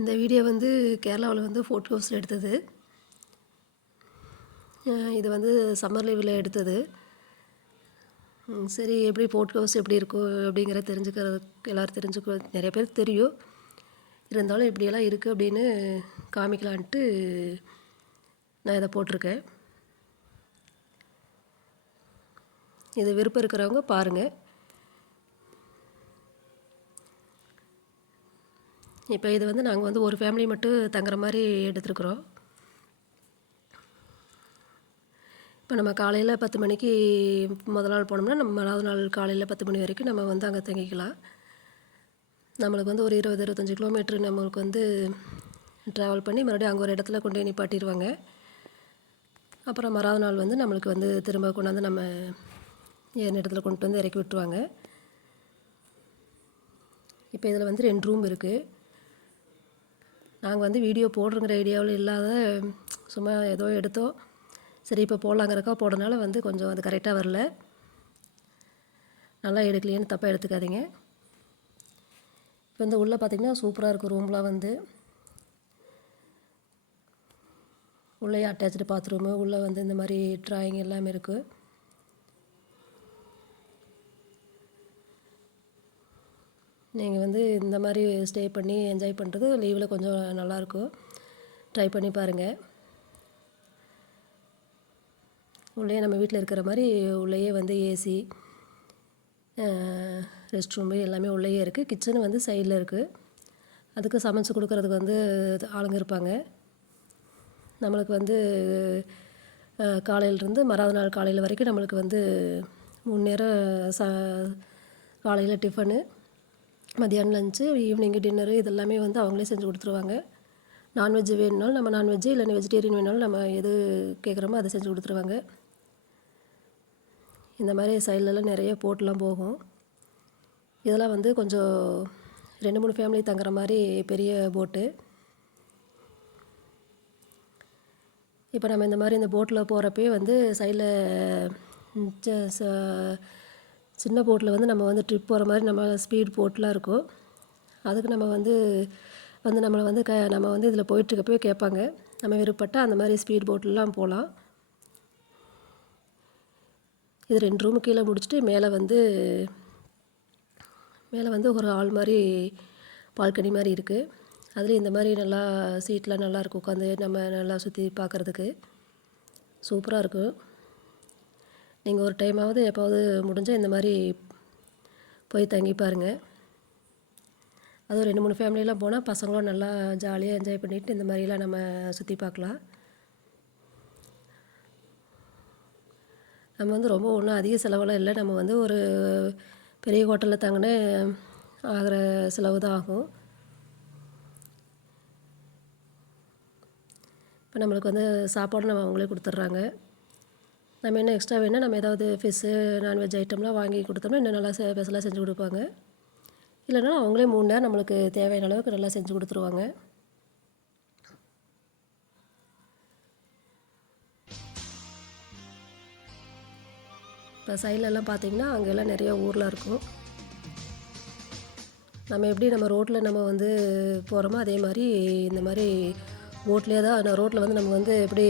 இந்த வீடியோ வந்து கேரளாவில் வந்து ஃபோர்ட் ஹவுஸில் எடுத்தது இது வந்து சம்மர் லீவில் எடுத்தது. சரி எப்படி ஃபோர்ட் ஹவுஸ் எப்படி இருக்கும் அப்படிங்கிற தெரிஞ்சுக்கிறதுக்கு எல்லோரும் தெரிஞ்சுக்க நிறைய பேருக்கு தெரியும். இருந்தாலும் இப்படியெல்லாம் இருக்குது அப்படின்னு காமிக்கலான்ட்டு நான் இதை போட்டிருக்கேன். இது விருப்பம் இருக்கிறவங்க பாருங்கள் இப்போ இது வந்து நாங்கள் வந்து ஒரு ஃபேமிலி மட்டும் தங்குற மாதிரி எடுத்துருக்குறோம். இப்போ நம்ம காலையில் பத்து மணிக்கு முதல் நாள் போனோம்னா நம்ம மறாவது நாள் காலையில் பத்து மணி வரைக்கும் நம்ம வந்து அங்கே தங்கிக்கலாம். நம்மளுக்கு வந்து ஒரு இருபது இருபத்தஞ்சி கிலோமீட்ரு நம்மளுக்கு வந்து ட்ராவல் பண்ணி மறுபடியும் அங்கே ஒரு இடத்துல கொண்டு போய் நிப்பாட்டிடுவாங்க அப்புறம் மறாவது நாள் வந்து நம்மளுக்கு வந்து திரும்ப கொண்டாந்து நம்ம ஏன் இடத்துல கொண்டு வந்து இறக்கி விட்டுருவாங்க. இப்போ இதில் வந்து ரெண்டு ரூம் இருக்குது நாங்கள் வந்து வீடியோ போடுறங்கிற ஐடியாவில் இல்லாத சும்மா ஏதோ எடுத்தோம் சரி இப்போ போடலாங்கிறக்கா போடனால வந்து கொஞ்சம் அது கரெக்டாக வரல. நல்லா எடுக்கலையேன்னு தப்பாக எடுத்துக்காதீங்க. இப்போ இந்த உள்ளே பார்த்தீங்கன்னா சூப்பராக இருக்கும் ரூம்லாம் வந்து. உள்ளே அட்டாச்சு பாத்ரூமு உள்ளே வந்து இந்த மாதிரி ட்ராயிங் எல்லாமே இருக்குது நீங்கள் வந்து இந்த மாதிரி ஸ்டே பண்ணி என்ஜாய் பண்ணுறது லீவில் கொஞ்சம் நல்லாயிருக்கும் ட்ரை பண்ணி பாருங்கள் உள்ளே நம்ம வீட்டில் இருக்கிற மாதிரி உள்ளேயே வந்து ஏசி ரெஸ்ட் ரூமு எல்லாமே உள்ளேயே இருக்குது கிச்சனு வந்து சைடில் இருக்குது அதுக்கு சமைச்சு கொடுக்குறதுக்கு வந்து ஆளுங்க இருப்பாங்க. நம்மளுக்கு வந்து காலையிலேருந்து மறாவது நாள் காலையில் வரைக்கும் நம்மளுக்கு வந்து மூணு நேரம் ச காலையில் டிஃபனு மதியானம் லஞ்சு ஈவினிங்கு டின்னரு இதெல்லாமே வந்து அவங்களே செஞ்சு கொடுத்துருவாங்க. நான்வெஜ் வேணுனாலும் நம்ம நான்வெஜ்ஜு இல்லைன்னா வெஜிடேரியன் வேணாலும் நம்ம எது கேட்குறோமோ அதை செஞ்சு கொடுத்துருவாங்க. இந்த மாதிரி சைட்லலாம் நிறைய போட்லாம் போகும். இதெல்லாம் வந்து கொஞ்சம் ரெண்டு மூணு ஃபேமிலி தங்குற மாதிரி பெரிய போட்டு இப்போ நம்ம இந்த மாதிரி இந்த போட்டில் போகிறப்பே வந்து சைடில் சின்ன போட்டில் வந்து நம்ம வந்து ட்ரிப் போகிற மாதிரி நம்ம ஸ்பீட் போட்லாம் இருக்கும் அதுக்கு நம்ம வந்து வந்து நம்மளை வந்து க நம்ம வந்து இதில் போயிட்டுருக்கப்பவே கேட்பாங்க. நம்ம விருப்பப்பட்டால் அந்த மாதிரி ஸ்பீட் போட்லலாம் போகலாம் இது ரெண்டு ரூமு கீழே முடிச்சுட்டு மேலே வந்து மேலே வந்து ஒரு ஹால் மாதிரி பால்கனி மாதிரி இருக்குது அதுலேயும் இந்த மாதிரி நல்லா சீட்லாம் நல்லா இருக்கும். உட்காந்து நம்ம நல்லா சுற்றி பார்க்குறதுக்கு சூப்பராக இருக்கும். நீங்கள் ஒரு டைமாவது எப்போவது முடிஞ்சால் இந்த மாதிரி போய் தங்கி பாருங்கள் அதுவும் ரெண்டு மூணு ஃபேமிலியெலாம் போனால் பசங்களும் நல்லா ஜாலியாக என்ஜாய் பண்ணிவிட்டு இந்த மாதிரிலாம் நம்ம சுற்றி பார்க்கலாம். நம்ம வந்து ரொம்ப ஒன்றும் அதிக செலவெல்லாம் இல்லை. நம்ம வந்து ஒரு பெரிய ஹோட்டலில் தங்கினே ஆகிற செலவு தான் ஆகும். இப்போ நம்மளுக்கு வந்து சாப்பாடு நம்ம அவங்களே கொடுத்துட்றாங்க. நம்ம என்ன எக்ஸ்ட்ரா வேணால் நம்ம ஏதாவது ஃபிஷ்ஷு நான்வெஜ் ஐட்டம்லாம் வாங்கி கொடுத்தோம்னா இன்னும் நல்லா ஸ்பெஷலாக செஞ்சு கொடுப்பாங்க. இல்லைனா அவங்களே மூணு நேரம் நம்மளுக்கு தேவையான அளவுக்கு நல்லா செஞ்சு கொடுத்துருவாங்க. இப்போ சைட்லலாம் பார்த்திங்கன்னா அங்கெல்லாம் நிறைய ஊர்லாம் இருக்கும். நம்ம எப்படி நம்ம ரோட்டில் நம்ம வந்து போகிறோமோ அதே மாதிரி இந்த மாதிரி ரோட்லேயே தான் ரோட்டில் வந்து நம்ம வந்து எப்படி